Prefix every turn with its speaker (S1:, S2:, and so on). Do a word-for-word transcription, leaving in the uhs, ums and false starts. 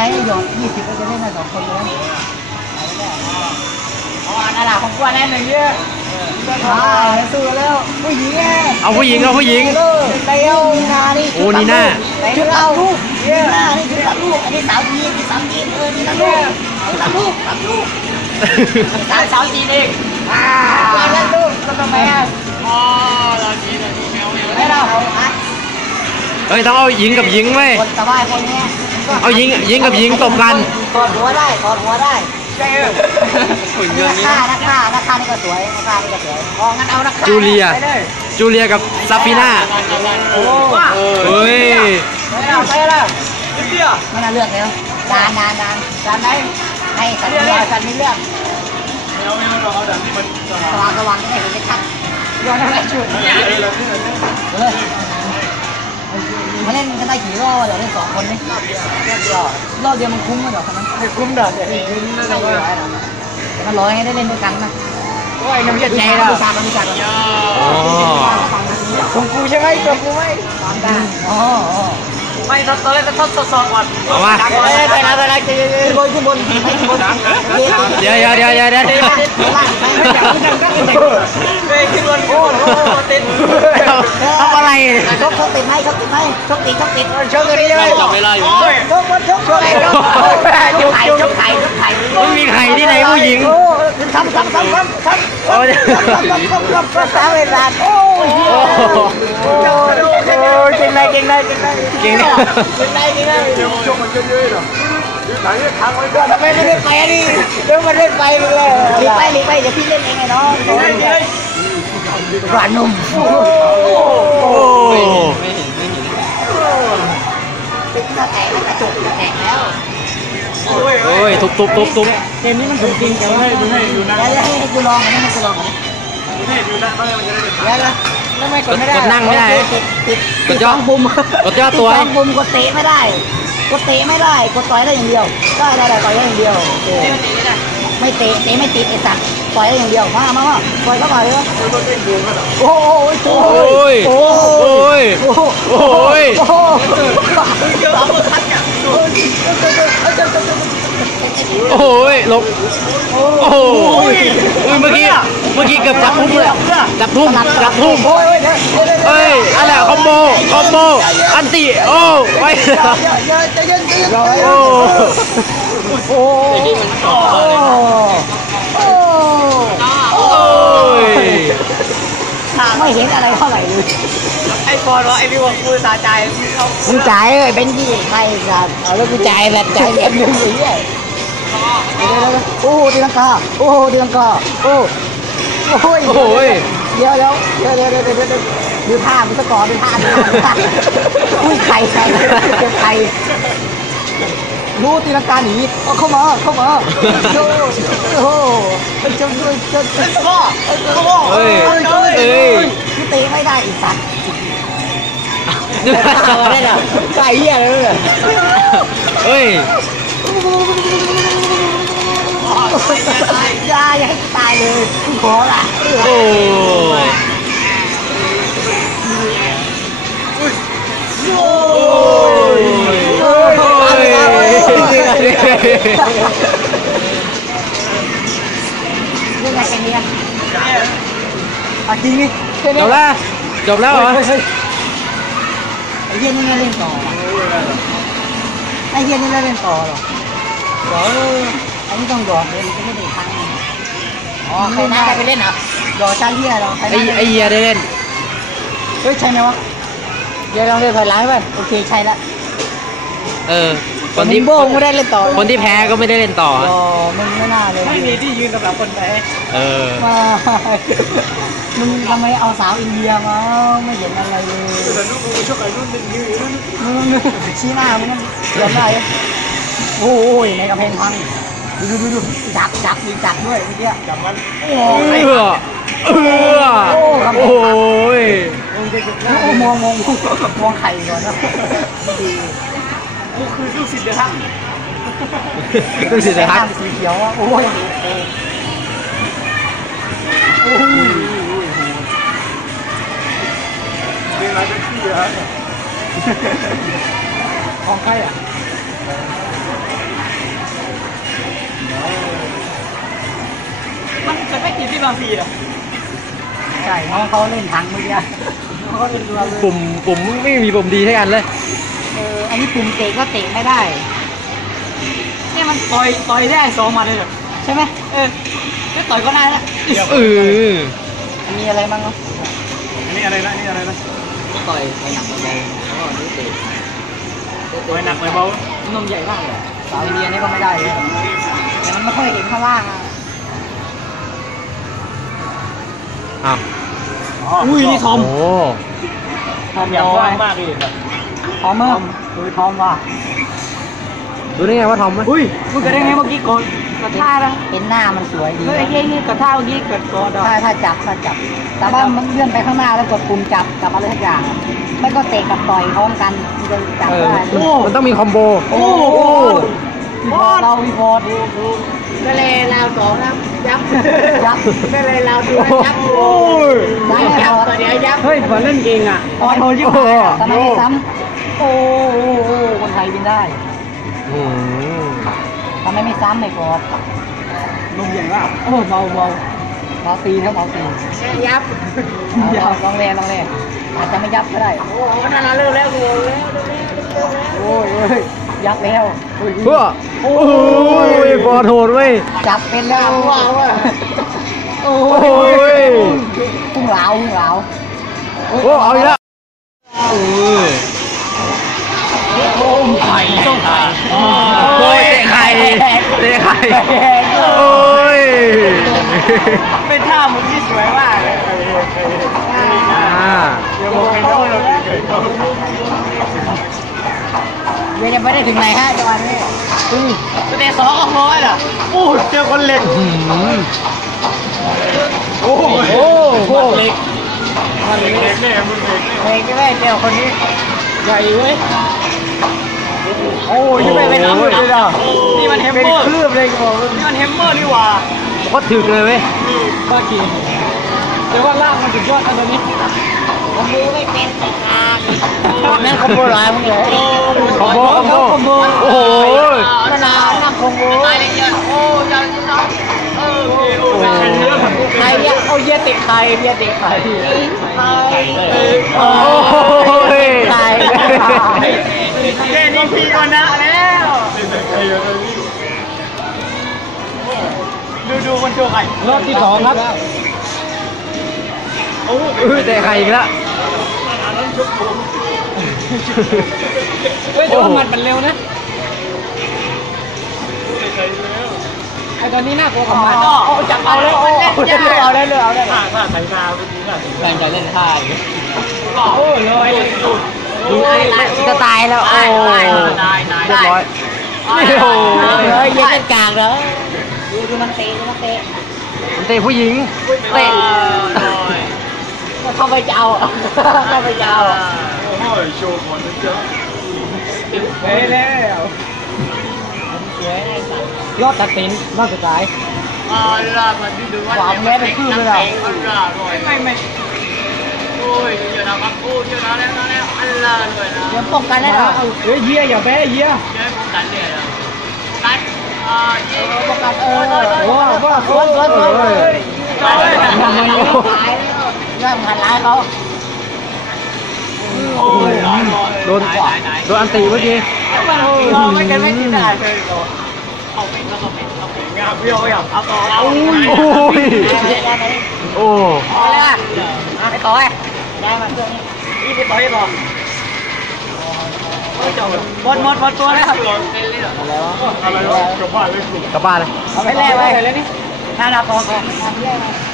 S1: ให้หยดยี่สิบก็จะเล่นได้สองคนเลยอ๋อนั่นแหละของกวนแน่หนึ่งเยอะอ่าสู้แล้วผู้หญิงไง
S2: เอาผู้หญิงเอาผู้หญิง
S1: เตียวนานี่
S2: โอ้นี่หน้า
S1: ชุดเอาลูกเยอะหน้านี่ชุดตัดลูกอันนี้สาวจีนสาวจีนเออนี่ตัดลูกตัดลูกตัดลูกสาวสาวจีนเองอ่าตัดลูกทำไมอ่ะอ๋อเราจีนเราจีนแมวแมวไม่เรา
S2: เฮ้ยต้องเอาหญิงกับหญิงไหม
S1: คนสบายคนนี้
S2: เอาหญิงหญิงกับหญิงตบกัน
S1: ถอดหัวได้ถอดหัวได้ใช่เออนักฆ่านักฆ่านักฆ่านี่ก็สวยนักฆ่านี่ก็สวยอ๋องั้นเอานักฆ่า
S2: จูเลียจูเลียกับซาฟิน่า
S1: โอ้
S2: เฮ้ย
S1: ไปแล้วไปแล้วเดียวไม่น่าเลือกแล้วดานดานดานดานไหนให้สันนิษฐานสันนิษฐานไม่เอาไม่เอาเอาแบบที่มันสว่างสว่างให้เห็นชัดย้อนอะไรชุดเลยมาเล่นกันได้กี่รอบเดี๋ยวเล่นสองคนนี่รอบเดียวรอบเดียวมันคุ้มไหมเดี๋ยวคนนั้นไม่คุ้มเดี๋ยวเดี๋ยวน่าจะร้อยแต่มันร้อยให้ได้เล่นด้วยกันนะโอ้ยน้ำเย็นใจเราดูชาดูชาของกูใช่ไหมของกูไหมอ๋อไม่ตอนตอนแรกจะทดสอบก่อน
S2: เอามา
S1: ไปนะไปนะขึ้นบนขึ้นบนขึ้นบน
S2: เดี๋ยวเดี๋ยวเดี๋ยวเดี๋ยวเดี๋ยว
S1: ขึ้นบนโอ้โหติด
S2: ทำอะไร
S1: ชกชกติดไหมชกติดไหมชกติดชกติดชกตัวนี้เลยจับเวลาอยู่ชกชกชกไข่ชกไข่ชกไข่ชกไข่
S2: ไม่มีไข่ที่ไหนผู้หญิง
S1: ทำทำทำทำทำโอ้ยทำทำทำทำทำทำเวลาโอ้ยโอ้ยเก่งเลยเก่งเลยเก่งเลย
S2: เก่งเลย
S1: เก่งเลยเก่งเลยชกมันเยอะๆหรอไหนค้างไว้ก่อนไม่ไม่ได้ไปดิเดี๋ยวมันเล่นไปเลยหลีกไปหลีกไปเดี๋ยวพี่เล่นเองไงน้องร้านนมโอ้
S2: ไม่เห็นไม่เห็น
S1: ติดหน้าแตกกระจกแตกแล้ว
S2: โอ้ยทุบทุบทุบทุบ
S1: เกมนี้มันสมจริงแต่ว่าให้ดูให้ดูนะแล้วให้กูลองให้กูลองให้ดูนะก็มันจะได้แล้วแล้วไม่กดไม่ได้
S2: กดนั่งไม่ได้
S1: กดย่อปุ่ม
S2: กดย่อตัว
S1: กดปุ่มกดเตะไม่ได้กดเตะไม่ได้กดต่อยได้อย่างเดียวได้ได้ได้ต่อยได้อย่างเดียวไม่เตะเตะไม่ติดไอ้สัตว์ต่อยได้อย่างเดียวมามามาต่อยเข้ามาเลยโอ้ยโอ้ยโอ้ยโอ้ยโอ้ยโอ้
S2: โอ้ยลบโอ้ยเมื่อกี้เมื่อกี้เกือบจับทุ่มเลยจับทุ่มจับทุ่มเฮ้ยอะไรคอมโบคอมโบอันติโอ้ไปโอ้
S1: โอ้โอ้ไม่เห็นอะไรเท่าไหร่เลยไอ้บอลว่าไอ้พี่ว่ากูสาใจกูจ่ายเลยเป็นยี่ใครกันแล้วกูจ่ายแบบจ่ายแบบนึงอย่างเงี้ยโอ้ตีลังกาโอ้ตีลังกาโอ้โอ้ยโอ้ยเดี๋ยวเดี๋ยวเดี๋ยวเดี๋ยวเดี๋ยวเดี๋ยวดูท่าดูตะกอดูท่าดูท่าอุ้ยไข่ไข่ไข่รู้ตีลังกาหนีเข้ามาเข้ามาโอ้โหเจ้าด้วยเจ้าเจ้าพ่อเฮ้ยเฮ้ยพี่ตีไม่ได้อีกสัตว์
S2: ดู
S1: ได้เหรอไก่เหี้ยเลย
S2: เฮ้ย
S1: อย่าอย่าให้ตายเลยขอละ
S2: โอ้ยโอ้ย
S1: เรื่องอะไรกันเนี่ยอ่ะจริงนี่
S2: จบแล้วจบแล้วเหรอ
S1: ไอ้เหี้ยนี่ไม่เล่นต่อไอ้เหี้ยนี่ไม่เล่นต่อหรอเดี๋ยวอันนี้ต้องหยอดเลยมันจะไม่ได้ทันอ๋อใครน่าจะไปเล่นอ่ะหยอดชาเหี้ยหรอ
S2: ไอ้ไอ้เหี้ยได้เล่น
S1: เฮ้ยใช่ไหมวะเดี๋ยวลองเล่นไพ่ร้ายป่ะโอเคใช่ละ
S2: เออคนที่
S1: โบ้ไม่ได้เล่นต่อ
S2: คนที่แพ้ก็ไม่ได้เล่นต่อ
S1: อ๋อมึงไม่น่าเลย
S3: ไม่มีที่ยืนสำหรับคนแพ้
S2: เออ
S1: มึงทำไมเอาสาวอินเดียมาไม่เห็นอะไรเลย
S3: แต่ลูกมึงชกไอ้รุ่นเป็นยืน
S1: มึงชี้หน้ามึงนั่นเดี๋ยวอะไรโอ้ยในกระเพงพังดูดูดูจับจับมีจับด้วยเมื่อกี้
S3: จับมัน
S2: โอ้ยเออเออโอ้ย
S1: โอ้มองมองมองไข่ก่อนนะดี
S3: กูคือลูกศิษย์เดือดทั้ง
S2: ลูกศิษย์เดือดทั้ง
S1: สีเขียวอ่ะโอ้ยโอ้ย
S3: เป็นอะไรเป็นที่ฮะ
S1: ของใครอ่ะ
S3: บางทีอ่ะ
S1: ใช่น้องเขาเล่นถังเมื่อกี้น้องเขาเล่นรัวเลย
S2: ปุ่มปุ่มไม่มีปุ่มดีให้กันเลย
S1: เอออันนี้ปุ่มเตะก็เตะไม่ได้
S3: นี่มันต่อยต่อยได้สองมาเลยเหรอ
S1: ใช่ไหม
S3: เออไม่ต่อยก็ได้ละ
S2: เออ
S1: มีอะไรบ้างเนาะ
S3: อันนี้อะไรนะนี่อะไรนะ
S1: ต่อยต่อยหนักต่อยเบาแล้วก็นี่เตะ
S3: ต่อยหนักต่อยเบาน
S1: มใหญ่มากเลยสาวอินเดียนี่ก็ไม่ได้เลยแต่มันไม่ค่อยเห็นข้างล่างอ่ะ
S2: อ้าว
S3: อุ้ยนี่ทอม
S2: โอ้
S1: ทอม
S3: อยาก
S1: โย
S3: ว่างมากเลยแบบ
S1: ทอมเมอร์ดูทอมว่ะ
S2: ดูได้ไงว่าทอมไหม
S3: อุ้ยมึงเกิดได้ไงเมื่อกี้ก่อนกระท่าละ
S1: เห็นหน้ามันสวยดี
S3: เฮ้ยไอ้เหี้ยนี่กระท่าเมื่อกี้เกิดก่อน
S1: ถ้าถ้าจับถ้าจับ แต่ว่ามันเลื่อนไปข้างหน้าแล้วกดปุ่มจับจับอะไรทุกอย่าง ไม่ก็เตะกับต่อยพร้อมกันมันจะจับ
S2: เออ
S1: ได้
S2: มันต้องมีคอมโบ
S1: โอ้โหวีพอร์ตเราวีพอร์ตก็เลยเราสองนะยับยับก็เลยเราดูยับโอ้ยได้ยับเดี๋ยวยับ
S3: เฮ้ยมาเล่นเองอ่ะ
S1: โอ้ยโหยิ่งไปทำไมไม่ซ้ำโอ้โหคนไทยบินได้
S2: อืม
S1: ทำไมไม่ซ้ำไม่กรอบ
S3: ลมใหญ่มาก
S1: โอ้เบาเบาเบาตีครับเบาตียับยับลองเล่นลองเล่นอาจจะไม่ยับก็ได้โอ้โหนั่นเร็วแล้วเร็วแล้วโอ้ยยับแล้ว
S2: เพื่อโอ้ยบอลโหดเว้ย
S1: จับเป็นแล้วว้าวโอ้
S2: โอ้ย
S1: พุ่งเหลาพุ่งเหลา
S2: โอ้เอาอีกแล้วเออ
S1: โอ้ยไข่ต้องไข่
S2: โอ้ยเตะไข่เตะไข่โอ้ย
S3: เป็นท่ามึงที่สวยมากเลย
S2: อ่า
S3: เดี๋ยวบอกให้น้องเราเกิดเขา
S1: เวียยังไม่ได้ถึงไหนฮะจังหวะนี้
S3: เตะสองก็พอแล้วโอ้เจอคนเหล็ก
S2: อืม
S3: โอ้โห
S2: โอ้โห
S3: เหล็กมันเหล็กแน่มึงเหล็ก
S1: เพลงก็ได้เจ้าคนนี้
S3: ใหญ่เว้ย
S1: โอ้ยยังไม่เป็นอาวุธเลยอ่ะ
S3: นี่มันแฮมเมอร์คืบเลยกูบอกนี่มันแฮมเมอร์นี่หว่า
S2: ก็ถึกเลยเว้ย
S3: บ้ากี่แต่ว่าล่างมันสุดยอดอันนี้
S1: ผมมือไม่เป็นแต่ทางนั่นคอมโบหลายมึงเลย
S2: คอมโบคอมโบโอ้โห
S1: ขนาดนั่งคอมโบ
S3: โอ้ยังน้องเออโอ้ย
S1: ใครเนี่ยเอาเยี่ยติดใครเยี่ยติดใครใคร
S2: โอ้ย
S1: ใคร
S3: แค่นี้พี่ก็นะแล้วดูดูคนโชว์ไข่รอบที่สองครับโอ้
S2: เออเตะไข่อีกแล้ว
S3: เฮ้ยแต่ว่ามันมันเร็วนะไอ้ตอนนี้น่ากลัวกว่ามันโอ้จับเอาแล้วโอ้เอาได้เลยเอาได้ท่าท่าไถนาเมื่อกี้น่ะแรงใจเล่นท่าอยู่โอ้เลย
S1: จะตายแล้วโอ้ย
S2: เรียบร้อยนี่โอ้
S1: เฮ้ย
S2: ย
S1: เยี่ยเป็นกลางแล้วดูดูมันเตะดูมันเตะ
S2: มันเตะผู้หญิงเตะ
S1: เข้าไปจะเอาเข้าไปจะเอา
S3: โอ้ยโชว์คนเยอะเฮ้ยแล้ว
S1: ยอดตัดสินรอบสุดท้าย
S3: อ่าล่ะมันดูว่า
S1: ความแม้เป็นคืบเลยเหรอ
S3: ไม่ไม่โอ้ยเยอะนะครับโอ้เยอะแล้วแล้วแล้วอันละเลยนะ
S1: เตรียมป้องกันได้เหรอ
S3: เฮ้ยเยี่ยอย่าแพ้เยี่ยเยี่ยป้องกันเลยนะกันอ่าเยี่ย
S1: ป้องกันเออ
S3: ว้าวว้าว
S1: สวนสวนสวน
S3: เฮ้ย
S1: ตายแล้วเรื่องหันร้ายเขา
S3: โอ้ย
S2: โดนโดนอันตีเมื่อกี้
S3: ไม่กันไม่กินได้เลยเอาไปแล้วก็ไปเอาไปงาเบี้ยวอย่างเอาต่อเอา
S2: โอ้ยโอ้
S1: เอาเลยอ่ะไปต่อไอ้ได้มาเครื่องนี้
S3: นี่ไปต่อยต่อเฮ้ยเจ้าบอลบอลบอลตัวแล้วอะไรวะกลับบ้านเลย
S2: กลับบ้านเลย
S1: เอาไปแลกไปเลยนี่น่าหนักพอก่อน